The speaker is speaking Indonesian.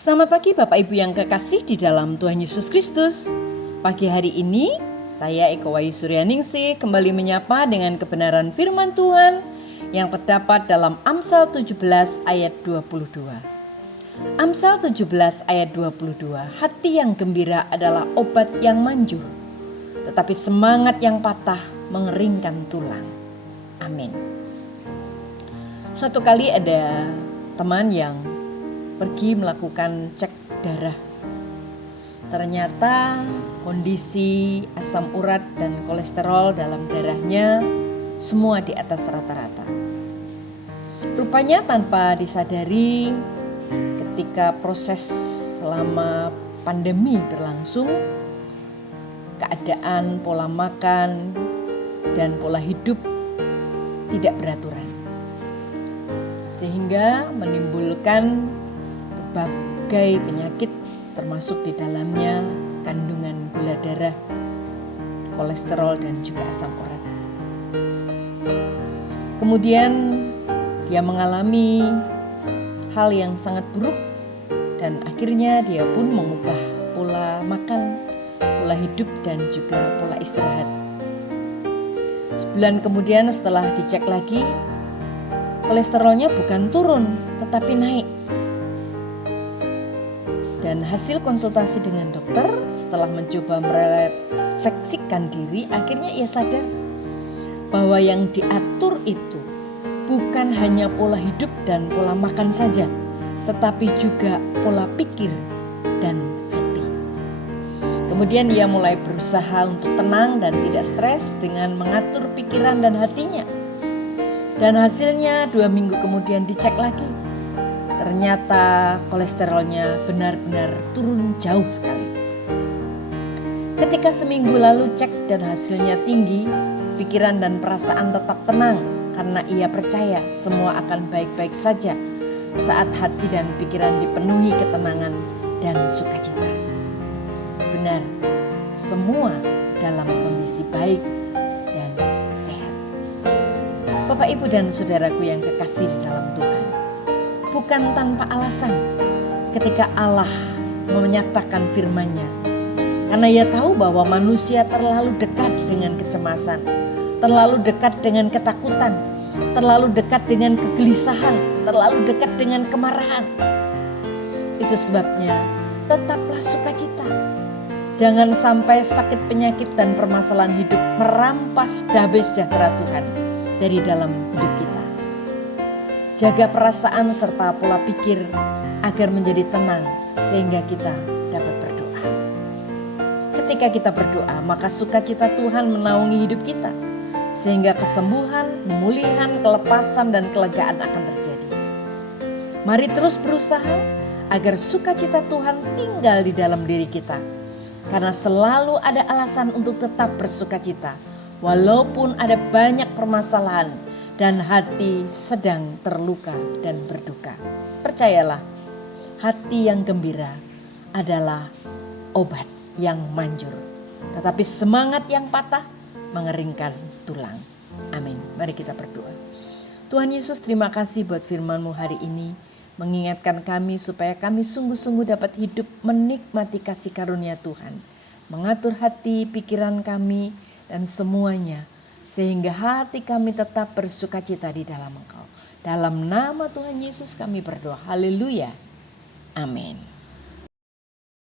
Selamat pagi Bapak Ibu yang kekasih di dalam Tuhan Yesus Kristus. Pagi hari ini saya Eko Wayu Suryaningsih kembali menyapa dengan kebenaran firman Tuhan yang terdapat dalam Amsal 17 ayat 22. Amsal 17 ayat 22, hati yang gembira adalah obat yang manjur, tetapi semangat yang patah mengeringkan tulang. Amin. Suatu kali ada teman yang pergi melakukan cek darah. Ternyata kondisi asam urat dan kolesterol dalam darahnya semua di atas rata-rata. Rupanya tanpa disadari, ketika proses selama pandemi berlangsung, keadaan pola makan dan pola hidup tidak beraturan, sehingga menimbulkan berbagai penyakit, termasuk di dalamnya kandungan gula darah, kolesterol dan juga asam urat. Kemudian dia mengalami hal yang sangat buruk dan akhirnya dia pun mengubah pola makan, pola hidup dan juga pola istirahat. Sebulan kemudian setelah dicek lagi, kolesterolnya bukan turun tetapi naik. Dan hasil konsultasi dengan dokter, setelah mencoba merefleksikan diri, akhirnya ia sadar bahwa yang diatur itu bukan hanya pola hidup dan pola makan saja, tetapi juga pola pikir dan hati. Kemudian ia mulai berusaha untuk tenang dan tidak stres dengan mengatur pikiran dan hatinya. Dan hasilnya 2 minggu kemudian dicek lagi. Ternyata kolesterolnya benar-benar turun jauh sekali. Ketika seminggu lalu cek dan hasilnya tinggi, pikiran dan perasaan tetap tenang karena ia percaya semua akan baik-baik saja saat hati dan pikiran dipenuhi ketenangan dan sukacita. Benar, semua dalam kondisi baik dan sehat. Bapak, Ibu dan saudaraku yang kekasih di dalam Tuhan, bukan tanpa alasan ketika Allah menyatakan firman-Nya, karena ia tahu bahwa manusia terlalu dekat dengan kecemasan, terlalu dekat dengan ketakutan, terlalu dekat dengan kegelisahan, terlalu dekat dengan kemarahan. Itu sebabnya tetaplah sukacita. Jangan sampai sakit, penyakit dan permasalahan hidup merampas damai sejahtera Tuhan dari dalam hidup kita. Jaga perasaan serta pola pikir agar menjadi tenang sehingga kita dapat berdoa. Ketika kita berdoa, maka sukacita Tuhan menaungi hidup kita sehingga kesembuhan, pemulihan, kelepasan dan kelegaan akan terjadi. Mari terus berusaha agar sukacita Tuhan tinggal di dalam diri kita, karena selalu ada alasan untuk tetap bersukacita walaupun ada banyak permasalahan dan hati sedang terluka dan berduka. Percayalah, hati yang gembira adalah obat yang manjur, tetapi semangat yang patah mengeringkan tulang. Amin. Mari kita berdoa. Tuhan Yesus, terima kasih buat firman-Mu hari ini, mengingatkan kami supaya kami sungguh-sungguh dapat hidup menikmati kasih karunia Tuhan, mengatur hati, pikiran kami dan semuanya, sehingga hati kami tetap bersukacita di dalam Engkau. Dalam nama Tuhan Yesus kami berdoa. Haleluya. Amin.